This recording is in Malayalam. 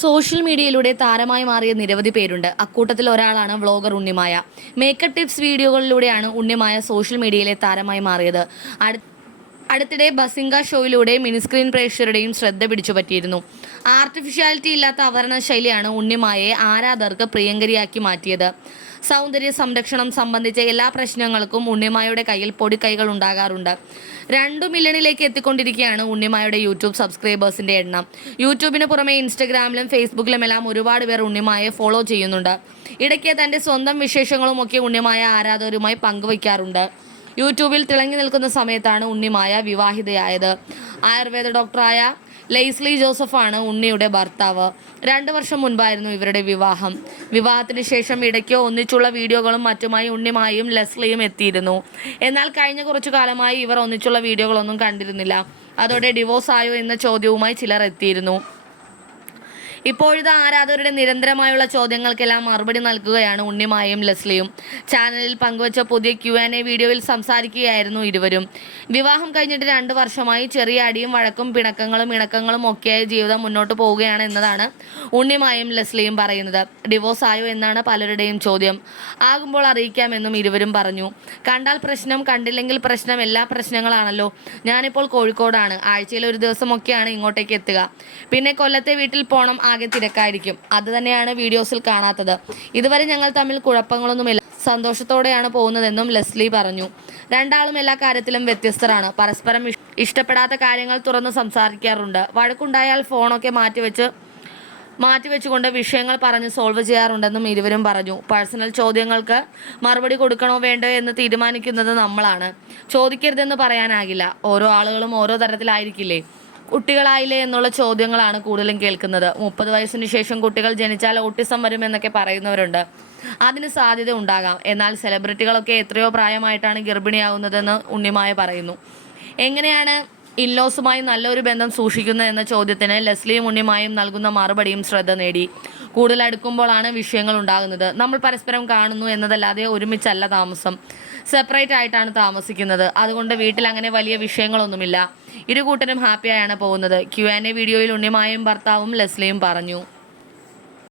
സോഷ്യൽ മീഡിയയിലൂടെ താരമായി മാറിയ നിരവധി പേരുണ്ട്. അക്കൂട്ടത്തിൽ ഒരാളാണ് വ്ളോഗർ ഉണ്ണിമായ. മേക്കപ്പ് ടിപ്സ് വീഡിയോകളിലൂടെയാണ് ഉണ്ണിമായ സോഷ്യൽ മീഡിയയിലെ താരമായി മാറിയത്. അടു- അടുത്തിടെ ബസിംഗ ഷോയിലൂടെ മിനിസ്ക്രീൻ പ്രേക്ഷകരുടെയും ശ്രദ്ധ പിടിച്ചുപറ്റിയിരുന്നു. ആർട്ടിഫിഷ്യാലിറ്റി ഇല്ലാത്ത അവതരണ ശൈലിയാണ് ഉണ്ണിമായെ ആരാധകർക്ക് പ്രിയങ്കരിയാക്കി മാറ്റിയത്. സൗന്ദര്യ സംരക്ഷണം സംബന്ധിച്ച എല്ലാ പ്രശ്നങ്ങൾക്കും ഉണ്ണിമായുടെ കയ്യിൽ പൊടിക്കൈകൾ ഉണ്ടാകാറുണ്ട്. രണ്ടു മില്യണിലേക്ക് എത്തിക്കൊണ്ടിരിക്കുകയാണ് ഉണ്ണിമായുടെ യൂട്യൂബ് സബ്സ്ക്രൈബേഴ്സിന്റെ എണ്ണം. യൂട്യൂബിന് പുറമെ ഇൻസ്റ്റഗ്രാമിലും ഫേസ്ബുക്കിലുമെല്ലാം ഒരുപാട് പേർ ഉണ്ണിമായെ ഫോളോ ചെയ്യുന്നുണ്ട്. ഇടയ്ക്ക് തന്റെ സ്വന്തം വിശേഷങ്ങളും ഒക്കെ ഉണ്ണിമായ ആരാധകരുമായി പങ്കുവയ്ക്കാറുണ്ട്. യൂട്യൂബിൽ തിളങ്ങി നിൽക്കുന്ന സമയത്താണ് ഉണ്ണിമായ വിവാഹിതയായത്. ആയുർവേദ ഡോക്ടറായ ലൈസ്ലി ജോസഫാണ് ഉണ്ണിയുടെ ഭർത്താവ്. രണ്ട് വർഷം മുൻപായിരുന്നു ഇവരുടെ വിവാഹം. വിവാഹത്തിന് ശേഷം ഇടയ്ക്ക് ഒന്നിച്ചുള്ള വീഡിയോകളും മറ്റുമായി ഉണ്ണിമായും ലെസ്ലിയും എത്തിയിരുന്നു. എന്നാൽ കഴിഞ്ഞ കുറച്ചു കാലമായി ഇവർ ഒന്നിച്ചുള്ള വീഡിയോകളൊന്നും കണ്ടിരുന്നില്ല. അതോടെ ഡിവോഴ്സ് ആയോ എന്ന ചോദ്യവുമായി ചിലർ എത്തിയിരുന്നു. ഇപ്പോഴത്തെ ആരാധകരുടെ നിരന്തരമായുള്ള ചോദ്യങ്ങൾക്കെല്ലാം മറുപടി നൽകുകയാണ് ഉണ്ണിമായും ലെസ്ലിയും. ചാനലിൽ പങ്കുവച്ച പുതിയ ക്യു ആൻ എ വീഡിയോയിൽ സംസാരിക്കുകയായിരുന്നു ഇരുവരും. വിവാഹം കഴിഞ്ഞിട്ട് രണ്ട് വർഷമായി ചെറിയ അടിയും വഴക്കും പിണക്കങ്ങളും ഇണക്കങ്ങളും ഒക്കെയായി ജീവിതം മുന്നോട്ട് പോവുകയാണ് എന്നതാണ് ഉണ്ണിമായും ലെസ്ലിയും പറയുന്നത്. ഡിവോഴ്സ് ആയോ എന്നാണ് പലരുടെയും ചോദ്യം. ആകുമ്പോൾ അറിയിക്കാമെന്നും ഇരുവരും പറഞ്ഞു. കണ്ടാൽ പ്രശ്നം കണ്ടില്ലെങ്കിൽ പ്രശ്നം എല്ലാ പ്രശ്നങ്ങളാണല്ലോ. ഞാനിപ്പോൾ കോഴിക്കോടാണ്. ആഴ്ചയിൽ ഒരു ദിവസമൊക്കെയാണ് ഇങ്ങോട്ടേക്ക് എത്തുക. പിന്നെ കൊല്ലത്തെ വീട്ടിൽ പോണം. ആകെ തിരക്കായിരിക്കും. അത് തന്നെയാണ് വീഡിയോസിൽ കാണാത്തത്. ഇതുവരെ ഞങ്ങൾ തമ്മിൽ കുഴപ്പങ്ങളൊന്നുമില്ല. സന്തോഷത്തോടെയാണ് പോകുന്നതെന്നും ലെസ്ലി പറഞ്ഞു. രണ്ടാളും എല്ലാ കാര്യത്തിലും വ്യത്യസ്തരാണ്. പരസ്പരം ഇഷ്ടപ്പെടാത്ത കാര്യങ്ങൾ തുറന്ന് സംസാരിക്കാറുണ്ട്. വഴക്കുണ്ടായാൽ ഫോണൊക്കെ മാറ്റിവെച്ച് മാറ്റിവെച്ചുകൊണ്ട് വിഷയങ്ങൾ പറഞ്ഞ് സോൾവ് ചെയ്യാറുണ്ടെന്നും ഇരുവരും പറഞ്ഞു. പേഴ്സണൽ ചോദ്യങ്ങൾക്ക് മറുപടി കൊടുക്കണോ വേണ്ടോ എന്ന് തീരുമാനിക്കുന്നത് നമ്മളാണ്. ചോദിക്കരുതെന്ന് പറയാനാകില്ല. ഓരോ ആളുകളും ഓരോ തരത്തിലായിരിക്കില്ലേ? കുട്ടികളായില്ലേ എന്നുള്ള ചോദ്യങ്ങളാണ് കൂടുതലും കേൾക്കുന്നത്. മുപ്പത് വയസ്സിന് ശേഷം കുട്ടികൾ ജനിച്ചാൽ ഓട്ടിസം വരുമെന്നൊക്കെ പറയുന്നവരുണ്ട്. അതിന് സാധ്യത ഉണ്ടാകാം. എന്നാൽ സെലിബ്രിറ്റികളൊക്കെ എത്രയോ പ്രായമായിട്ടാണ് ഗർഭിണിയാവുന്നതെന്ന് ഉണ്ണിമായ പറയുന്നു. എങ്ങനെയാണ് ഇല്ലോസുമായി നല്ലൊരു ബന്ധം സൂക്ഷിക്കുന്നത് എന്ന ചോദ്യത്തിന് ലെസ്ലിയും ഉണ്ണിമായും നൽകുന്ന മറുപടിയും ശ്രദ്ധ നേടി. കൂടുതൽ അടുക്കുമ്പോഴാണ് വിഷയങ്ങൾ ഉണ്ടാകുന്നത് നമ്മൾ പരസ്പരം കാണുന്നു എന്നതല്ലാതെ ഒരുമിച്ചല്ല താമസം. സെപ്പറേറ്റ് ആയിട്ടാണ് താമസിക്കുന്നത്. അതുകൊണ്ട് വീട്ടിൽ അങ്ങനെ വലിയ വിഷയങ്ങളൊന്നുമില്ല. ഇരു കൂട്ടരും ഹാപ്പിയായാണ് പോകുന്നത്. ക്യു ആൻ എ വീഡിയോയിൽ ഉണ്ണിമായും ഭർത്താവും ലെസ്ലിയും പറഞ്ഞു.